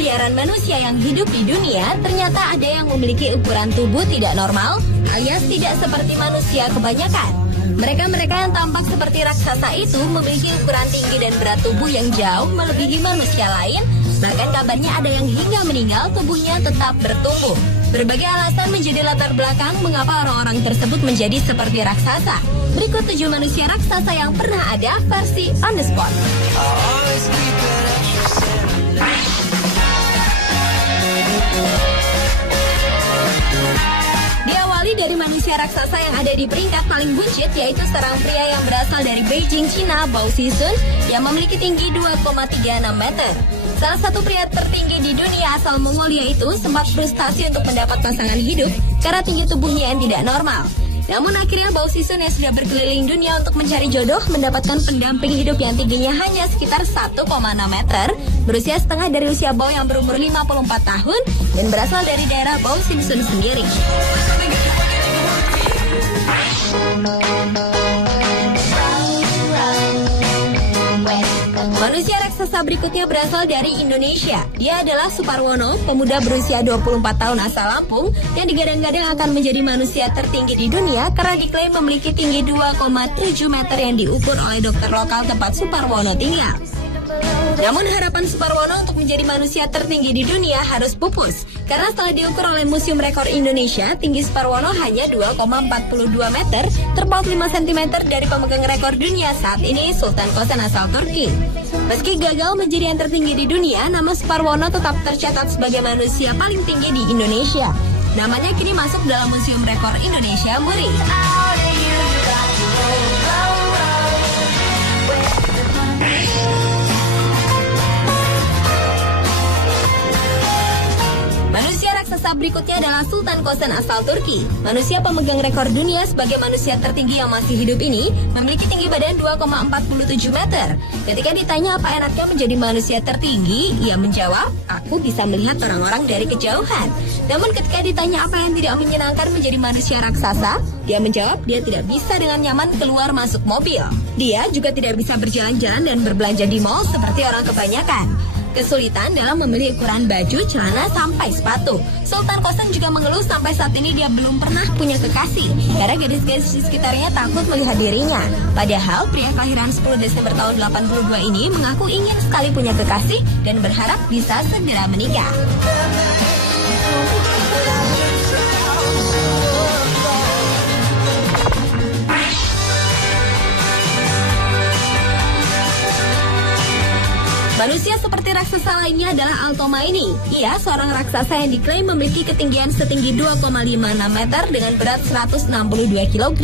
miliaran manusia yang hidup di dunia, ternyata ada yang memiliki ukuran tubuh tidak normal, alias tidak seperti manusia kebanyakan. Mereka-mereka yang tampak seperti raksasa itu memiliki ukuran tinggi dan berat tubuh yang jauh melebihi manusia lain. Bahkan kabarnya ada yang hingga meninggal tubuhnya tetap bertumbuh. Berbagai alasan menjadi latar belakang mengapa orang-orang tersebut menjadi seperti raksasa. Berikut 7 manusia raksasa yang pernah ada versi on the spot. Diawali dari manusia raksasa yang ada di peringkat paling buncit, yaitu seorang pria yang berasal dari Beijing, Cina, Bao Xizun, yang memiliki tinggi 2,36 meter. Salah satu pria tertinggi di dunia asal Mongolia itu sempat frustasi untuk mendapat pasangan hidup karena tinggi tubuhnya yang tidak normal. Namun akhirnya Bao Xizun yang sudah berkeliling dunia untuk mencari jodoh mendapatkan pendamping hidup yang tingginya hanya sekitar 1,6 meter, berusia setengah dari usia Bao yang berumur 54 tahun dan berasal dari daerah Bao Xizun sendiri. Manusia raksasa berikutnya berasal dari Indonesia. Dia adalah Suparwono, pemuda berusia 24 tahun asal Lampung yang digadang-gadang akan menjadi manusia tertinggi di dunia karena diklaim memiliki tinggi 2,7 meter yang diukur oleh dokter lokal tempat Suparwono tinggal. Namun harapan Suparwono untuk menjadi manusia tertinggi di dunia harus pupus karena setelah diukur oleh Museum Rekor Indonesia, tinggi Suparwono hanya 2,42 meter, terpaut 5 cm dari pemegang rekor dunia saat ini, Sultan Kosen asal Turki. Meski gagal menjadi yang tertinggi di dunia, nama Suparwono tetap tercatat sebagai manusia paling tinggi di Indonesia. Namanya kini masuk dalam Museum Rekor Indonesia Muri. Manusia raksasa berikutnya adalah Sultan Kosen asal Turki. Manusia pemegang rekor dunia sebagai manusia tertinggi yang masih hidup ini memiliki tinggi badan 2,47 meter. Ketika ditanya apa enaknya menjadi manusia tertinggi, ia menjawab, "Aku bisa melihat orang-orang dari kejauhan." Namun ketika ditanya apa yang tidak menyenangkan menjadi manusia raksasa, dia menjawab dia tidak bisa dengan nyaman keluar masuk mobil. Dia juga tidak bisa berjalan-jalan dan berbelanja di mall seperti orang kebanyakan. Kesulitan dalam memilih ukuran baju, celana, sampai sepatu. Sultan Kosen juga mengeluh sampai saat ini dia belum pernah punya kekasih karena gadis-gadis di sekitarnya takut melihat dirinya. Padahal pria kelahiran 10 Desember tahun 82 ini mengaku ingin sekali punya kekasih dan berharap bisa segera menikah. Manusia seperti raksasa lainnya adalah Altomaini. Ia seorang raksasa yang diklaim memiliki ketinggian setinggi 2,56 meter dengan berat 162 kg.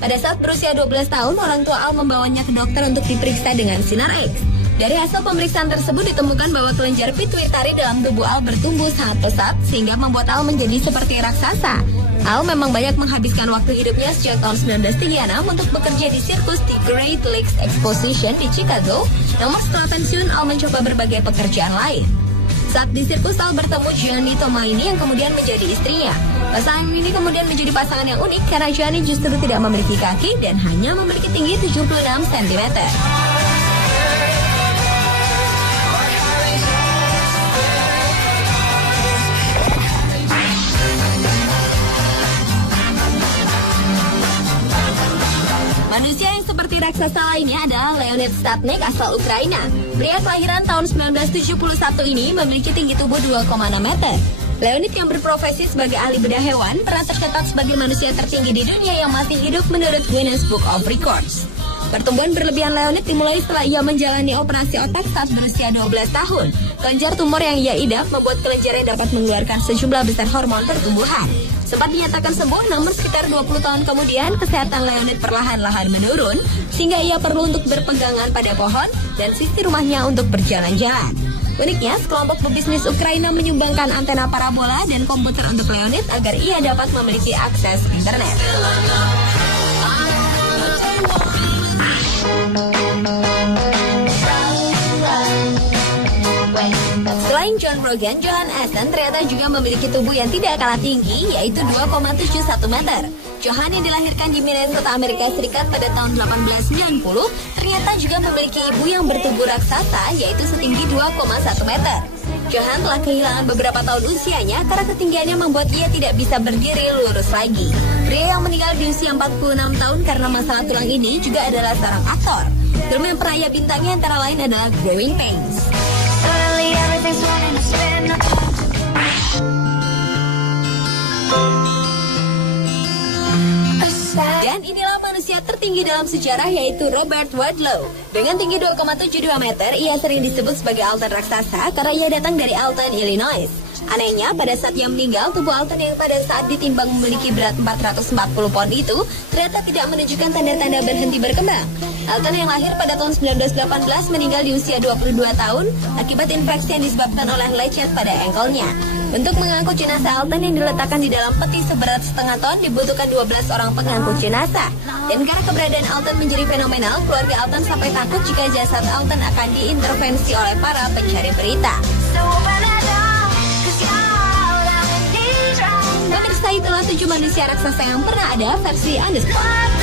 Pada saat berusia 12 tahun, orang tua Al membawanya ke dokter untuk diperiksa dengan sinar X. Dari hasil pemeriksaan tersebut ditemukan bahwa kelenjar pituitari dalam tubuh Al bertumbuh sangat pesat sehingga membuat Al menjadi seperti raksasa. Al memang banyak menghabiskan waktu hidupnya sejak tahun 1936 untuk bekerja di sirkus di Great Lakes Exposition di Chicago. Namun setelah pensiun, Al mencoba berbagai pekerjaan lain. Saat di sirkus, Al bertemu Gianni Tomaini yang kemudian menjadi istrinya. Pasangan ini kemudian menjadi pasangan yang unik karena Gianni justru tidak memiliki kaki dan hanya memiliki tinggi 76 cm. Manusia yang seperti raksasa lainnya adalah Leonid Statnik asal Ukraina. Pria kelahiran tahun 1971 ini memiliki tinggi tubuh 2,6 meter. Leonid yang berprofesi sebagai ahli bedah hewan pernah tercatat sebagai manusia tertinggi di dunia yang masih hidup menurut Guinness Book of Records. Pertumbuhan berlebihan Leonid dimulai setelah ia menjalani operasi otak saat berusia 12 tahun. Kelenjar tumor yang ia idap membuat kelenjar yang dapat mengeluarkan sejumlah besar hormon pertumbuhan. Sempat dinyatakan sembuh, namun sekitar 20 tahun kemudian kesehatan Leonid perlahan-lahan menurun sehingga ia perlu untuk berpegangan pada pohon dan sisi rumahnya untuk berjalan-jalan. Uniknya, sekelompok pebisnis Ukraina menyumbangkan antena parabola dan komputer untuk Leonid agar ia dapat memiliki akses internet. Selain John Rogan, Johan Essen ternyata juga memiliki tubuh yang tidak kalah tinggi, yaitu 2,71 meter. Johan yang dilahirkan di Minnesota, Amerika Serikat pada tahun 1890, ternyata juga memiliki ibu yang bertubuh raksasa, yaitu setinggi 2,1 meter. Johan telah kehilangan beberapa tahun usianya karena ketinggiannya membuat ia tidak bisa berdiri lurus lagi. Pria yang meninggal di usia 46 tahun karena masalah tulang ini juga adalah seorang aktor. Film yang pernah ia bintangi antara lain adalah Growing Pains. Dan inilah manusia tertinggi dalam sejarah, yaitu Robert Wadlow. Dengan tinggi 2,72 meter, ia sering disebut sebagai Alton raksasa karena ia datang dari Alton, Illinois. Anehnya, pada saat ia meninggal, tubuh Alton yang pada saat ditimbang memiliki berat 440 pound itu ternyata tidak menunjukkan tanda-tanda berhenti berkembang. Alton yang lahir pada tahun 1918 meninggal di usia 22 tahun akibat infeksi yang disebabkan oleh lecet pada engkolnya. Untuk mengangkut jenazah Alton yang diletakkan di dalam peti seberat setengah ton dibutuhkan 12 orang pengangkut jenazah. Dan karena keberadaan Alton menjadi fenomenal, keluarga Alton sampai takut jika jasad Alton akan diintervensi oleh para pencari berita. Pemirsa, itulah 7 manusia raksasa yang pernah ada versi Undiscovered.